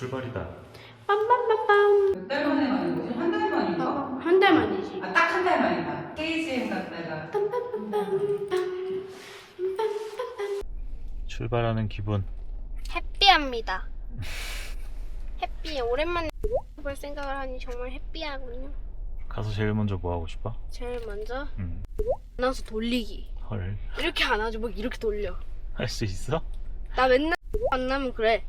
출발이다. 빰빰빰빰. 몇 달 만에 가는 거지? 한 달 만인가? 어, 한달 만이지. 아, 딱 한 달 만이다. KGM 갔다가. 출발하는 기분. 해피합니다. 해피. 오랜만에 볼 생각을 하니 정말 해피하군요. 가서 제일 먼저 뭐 하고 싶어? 제일 먼저 음. 안아서 돌리기. 헐. 이렇게 안아줘. 막 이렇게 돌려. 할 수 있어? 나 맨날 만나면 그래.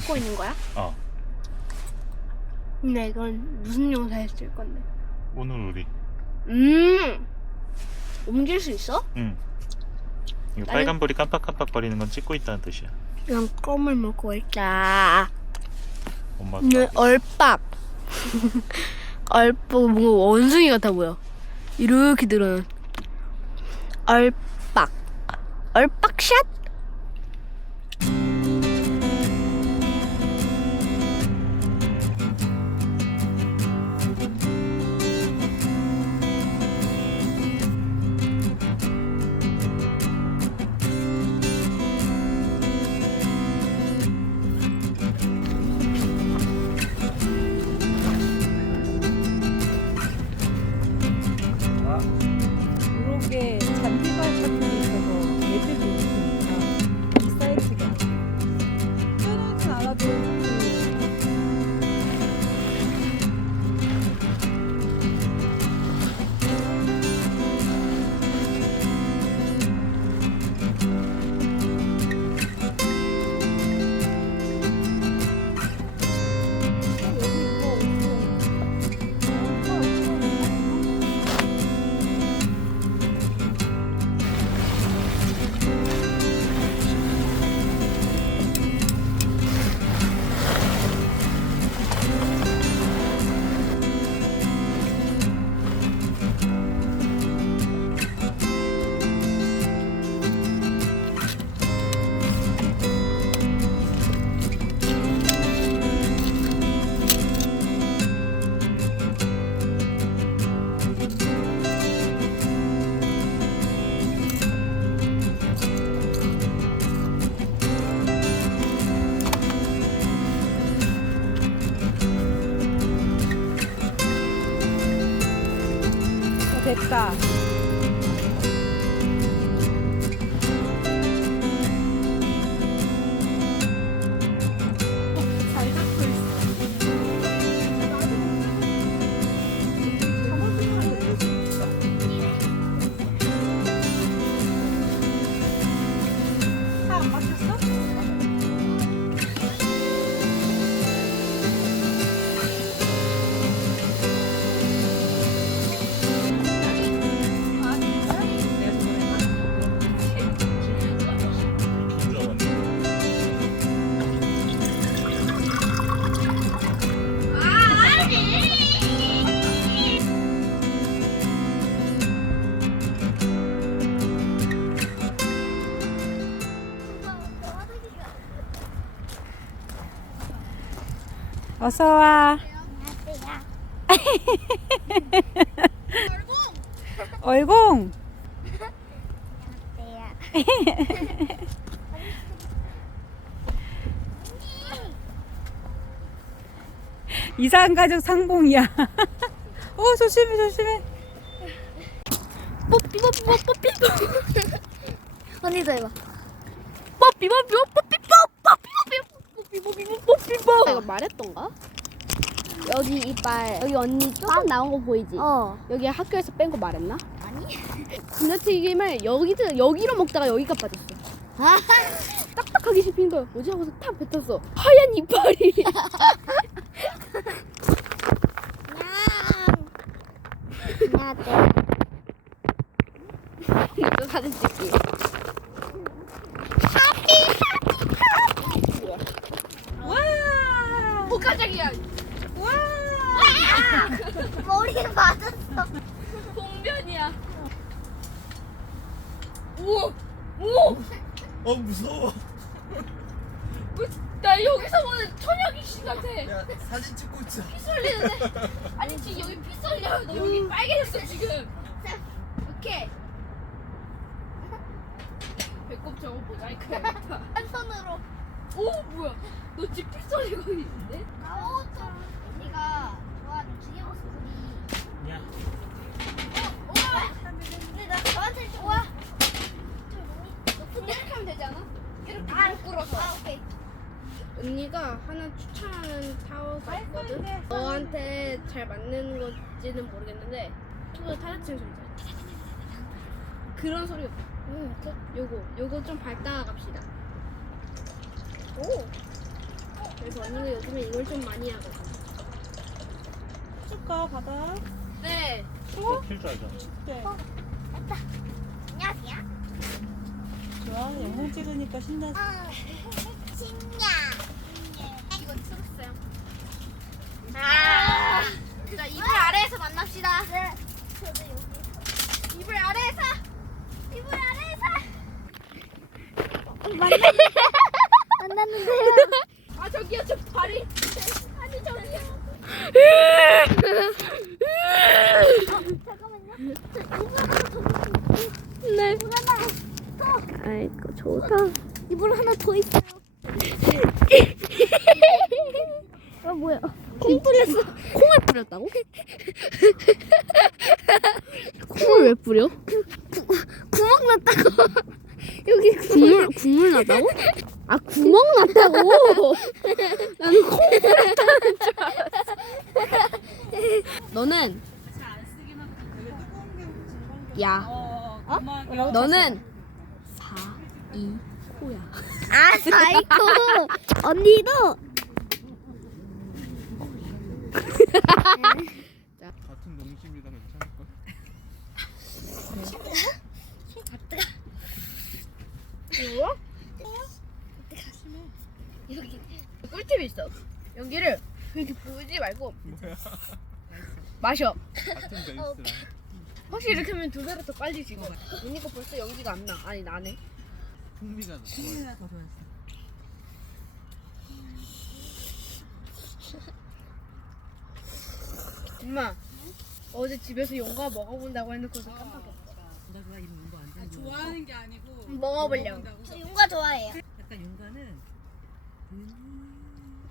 씻고 있는 거야? 어. 근데 이건 무슨 영상에 쓸 건데? 오늘 우리. 음. 옮길 수 있어? 응. 이거 나는- 빨간 불이 깜빡깜빡거리는 건 찍고 있다는 뜻이야. 그냥 껌을 먹고 있다. 엄마. 네, 얼빡. 얼빡 뭔가 원숭이 같아 보여. 이렇게 들어는. 얼빡. 얼빡샷? 어서 와. 얼공. 이상한 가족 상봉이야. 어 조심해 조심해. 뽀삐 뽀삐 뽀삐 뽀삐 언니도 해봐. 뽀삐 뽀삐 뽀삐 이거 말했던가? 여기 이빨 여기 언니 조금 나온 거 보이지? 어. 여기 학교에서 뺀 거 말했나? 아니. 감자튀김을 여기서 여기로 먹다가 여기가 빠졌어. 아. 딱딱하게 씹힌 거야. 뭐지 하고서 탁 뱉었어. 하얀 이빨이. 안녕하세요. 또 사진 찍기. 와. 오 깜짝이야. 와. 머리에 맞았어. 공변이야. 오, 오. 어 무서워. 나 여기서 보는 천여 귀신 같아. 야 사진 찍고 있자. 피 쏠리는데? 아니 지금 여기 피 쏠려. 너 여기 빨개졌어 지금. 이렇게. 배꼽 저거 보여? 마이크 한 손으로 오 뭐야 너 집필 소리가 있는데? 나오죠. 언니가 좋아하는 기념 소리. 야. 우와. 근데 나 저한테 좋아. 이렇게 하면 되지 않아? 이렇게 아, 무릎 꿇어서 아 오케이. 언니가 하나 추천하는 타워가 있거든? 너한테 잘 맞는 건지는 모르겠는데 소리가 타자치는 소리 그런 소리가 응. 오케이. 요거 요거 좀 밟다가 갑시다 오 그래서 언니가 요즘에 이걸 좀 많이 하거든 줄까 바다? 네 킬줄 알잖아. 네. 안녕하세요. 좋아 영상 찍으니까 신나지. 아, Ah. 콩을 왜 뿌려? 구멍 났다고. 여기 국물 국물 났다고? 아 구멍 났다고? 나는 콩 뿌렸다는 줄 알았어. 너는 야 어. 너는 사 이 코야. 아 사이코. 언니도. 같은 농심이라 괜찮을까? 이거? 여기 꿀팁이 있어. 여기를 이렇게 부지 말고 마셔. 같은 베이스랑 확실히 이렇게 하면 두 배로 더 빨리 지고. 언니 거 벌써 연기가 안 나. 아니 나네. 풍미가 좋아. 신나 더 좋아했어. 엄마 어제 집에서 용과 먹어본다고 해놓고서 깜빡했어. 나 그거 이런 용가 안 되는 거 좋아하는 게 아니고 먹어보려고. 저 용과 좋아해요. 약간 용가는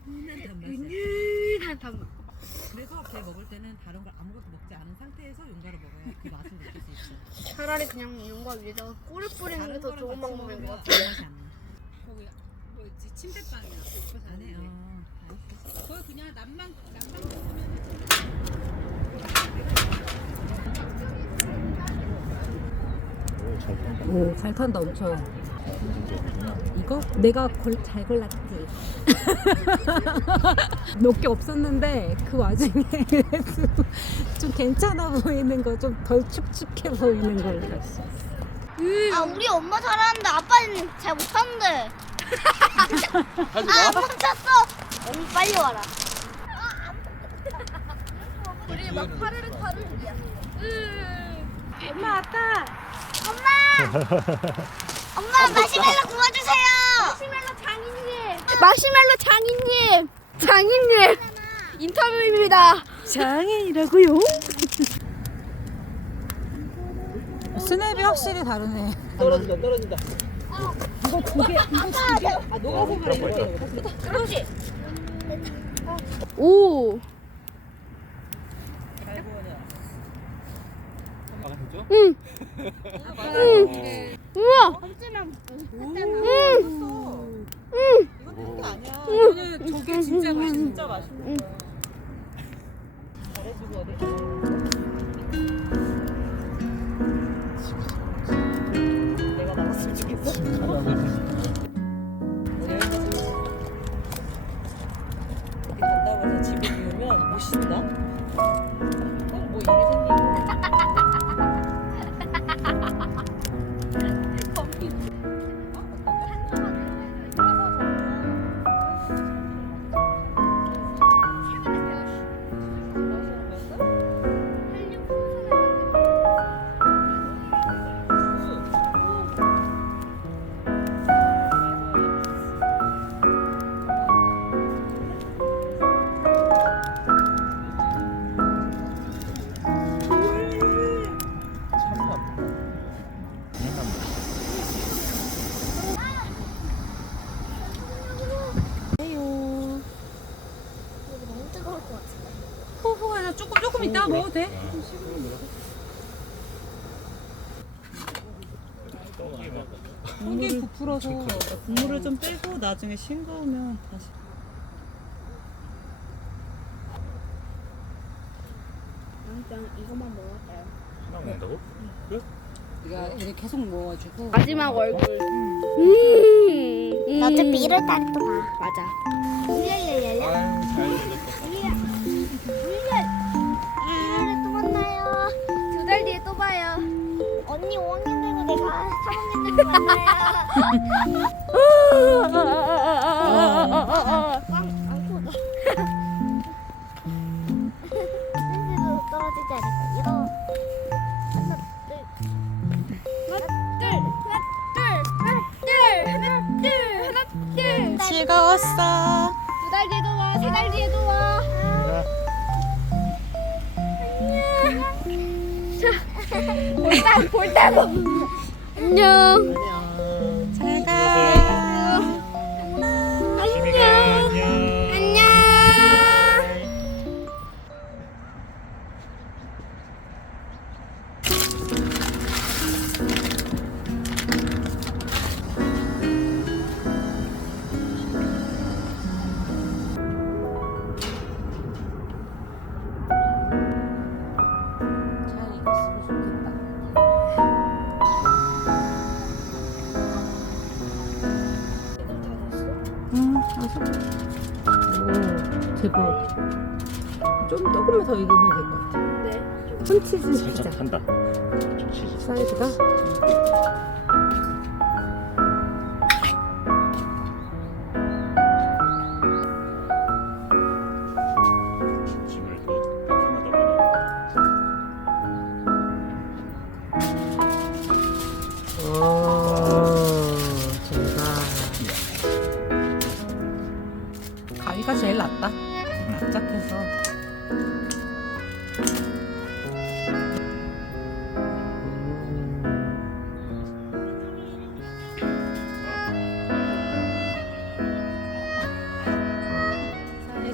은은한 단맛이야 은은한 단맛. 그래서 걔 먹을 때는 다른 걸 아무것도 먹지 않은 상태에서 용가를 먹어야 그 맛을 느낄 수 있어 차라리 그냥 용과 위에다가 꿀을 뿌리는 게 더 좋은 방법인 것 같아. 그 맛이 안 나. 거기 뭐였지 침대방이야. 안 해? 사는 어, 알았어. 거기 그냥 남만 남만 먹으면 오, 잘. 오, 잘 탄다 엄청. 이거 내가 골, 잘 골랐지. 몇 개 없었는데 그 와중에 그래도 좀 괜찮아 보이는 거, 좀 덜 축축해 보이는 걸 골랐어. 아 우리 엄마 잘하는데 아빠는 잘 못하는데. 아안 멈췄어. 언니 빨리 와라. 우리 막 파르르 파르르야. 엄마 아빠. 엄마. 엄마 마시멜로 구워주세요. 마시멜로 장인님. 마시멜로 장인님, 장인님 인터뷰입니다. 장애이라고요? 스냅이 확실히 다르네. 떨어진다 떨어진다. 오, 아그 죠? 응, 우와, 엄지만 이건 게 아니야. 이거는 저게 진짜 맛있 진짜 맛있는 거야. 잘해주고 어디. 내가 좋겠어. 간다고 해서 집을 비우면 못 쉰다. 꼭뭐 일이 생기 다 먹어도 돼? 고기 부풀어서 국물을 좀 빼고 나중에 싱거우면 다시. 그냥 이것만 먹을까요? 하나 먹는다고? 네가 이렇게 계속 먹어가지고 마지막 얼굴. 음. 나 어차피 이럴 딸또 봐. 맞아. 울려려려려. 아유 잘 언니 5학년 되고 내가 3학년 되고 만나요. 꽝 안고 가. 렌즈도 떨어지지 않을까요? 하나, 둘, 하나, 둘, 하나, 둘. 즐거웠어. 두 달 뒤에도 와, 세 달 뒤에도 와. 볼따, 볼따고. 안녕. 좀 조금만 더 익으면 될 것 같아. 네. 콘치즈 살짝 피자 탄다. 저 치즈. 사이즈가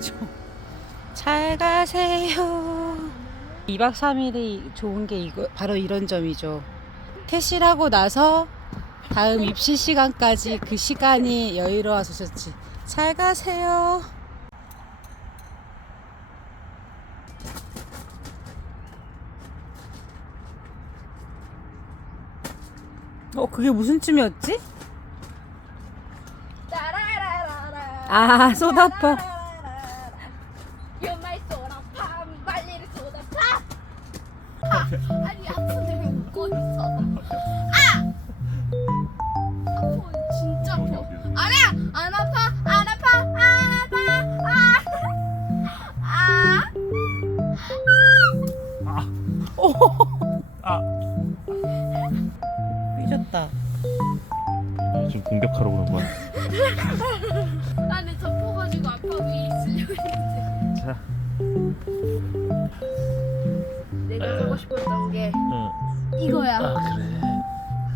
해줘. 잘 가세요. 2박 3일이 좋은 게 이거 바로 이런 점이죠. 퇴실하고 나서 다음 입시 시간까지 그 시간이 여유로워서 좋지. 잘 가세요. 어, 그게 무슨 춤이었지? 아, 소다퍼. 아, 아니 아픈데 왜 웃고 있어? 아! 아파 진짜 아파. 아니야 안 아파 안 아파 안 아파 아. 아. 삐졌다. 지금 공격하러 오는 거야. 내가 하고 싶었던 게 응. 이거야. 아 그래.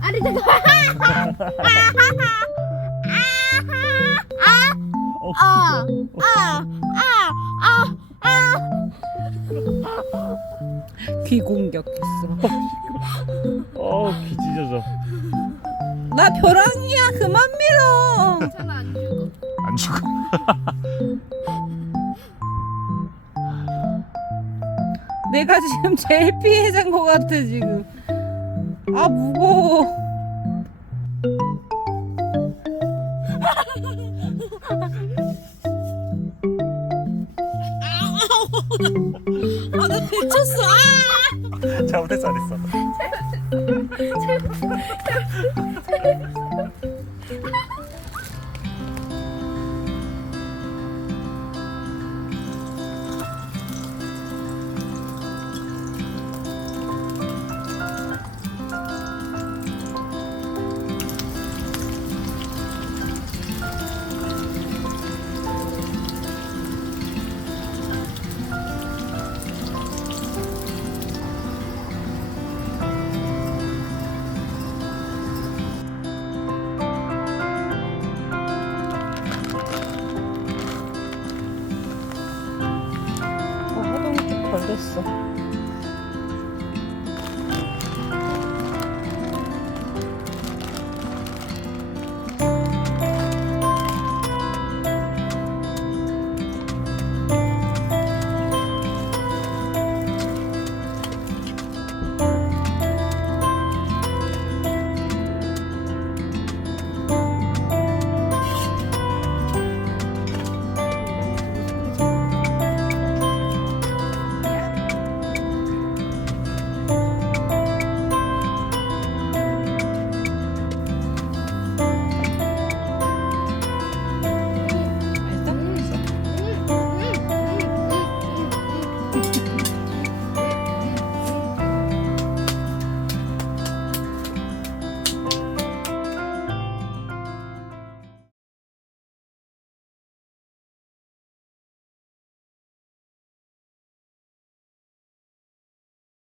아니 잠깐. 어. 아, 아, 아, 아. 귀 공격했어. 어, 귀 찢어져. 나 벼랑이야. 그만 밀어. 괜찮아 안 죽어. 안 죽어. 내가 지금 제일 피해자인 것 같아 지금. 아 무거워. 아나 다쳤어. 아! 잘못했어 안 했어. Jesu.